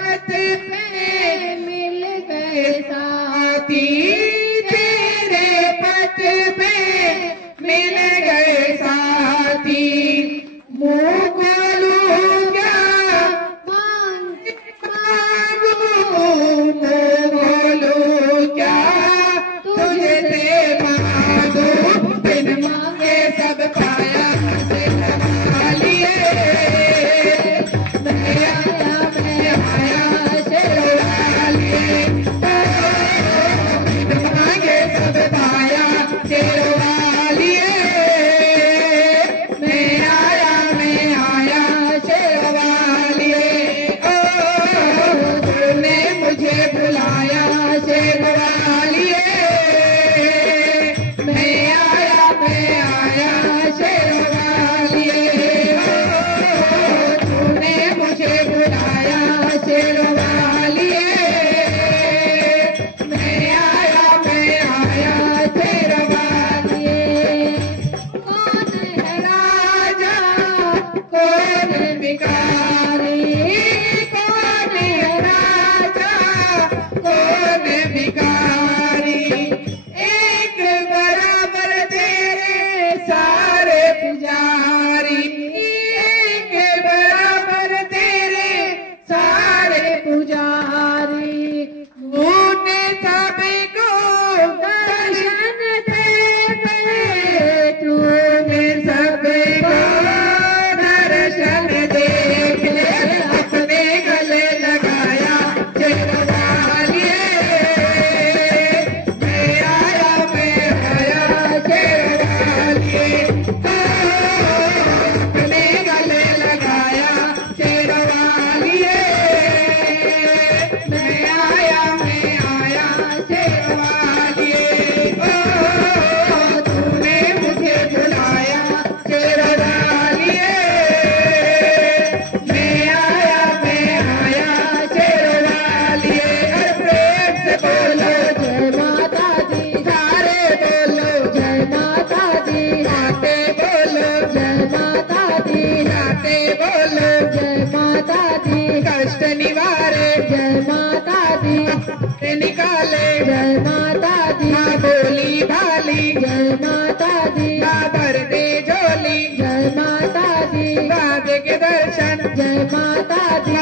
पथ पे मिल गए साथी, तेरे पथ पे मिल गए साथी। मुँह खोलूं क्या मांगू, मुँह खोलूं क्या तुझसे मांगू, बिन मांगे सब पाया से लगा लिए। मैं आया शेरवा लिए, बिन मांगे सब पाया शेरवा लिए। मैं आया शेरवा लिए, ओ तूने मुझे बुलाया शेरवा लिए। मैं आया शेरवा लिए, ओ तूने मुझे बुलाया शेरवा लिए। मैं आया शेरवा लिए। कौन है राजा कौन भिखारी, कौन है राजा कौन भिखारी। एक बराबर तेरे सारे पुजारी, एक बराबर तेरे सारे पुजारी। तूने सबको दर्शन दे, तूने सबको दर्शन देख ले, अपने गले लगाया शेरवा लिए। मैं आया शेरवा लिए, अपने गले लगाया शेरवा लिए। मैं आया शेरवा लिए, ओ तूने मुझे बुलाया शेरवा लिए। मैं आया शेरवा लिए। हर प्रेम से बोलो जय माता दी, सारे बोलो जय माता दी, गाते बोलो जय माता दी, गाते बोलो जय माता दी। कष्ट निवारे जय माता दी, निकाले जय माता दी। माँ बोली भाली जय माता दी, भर दे झोली जय माता दी। राधे के दर्शन जय माता दी।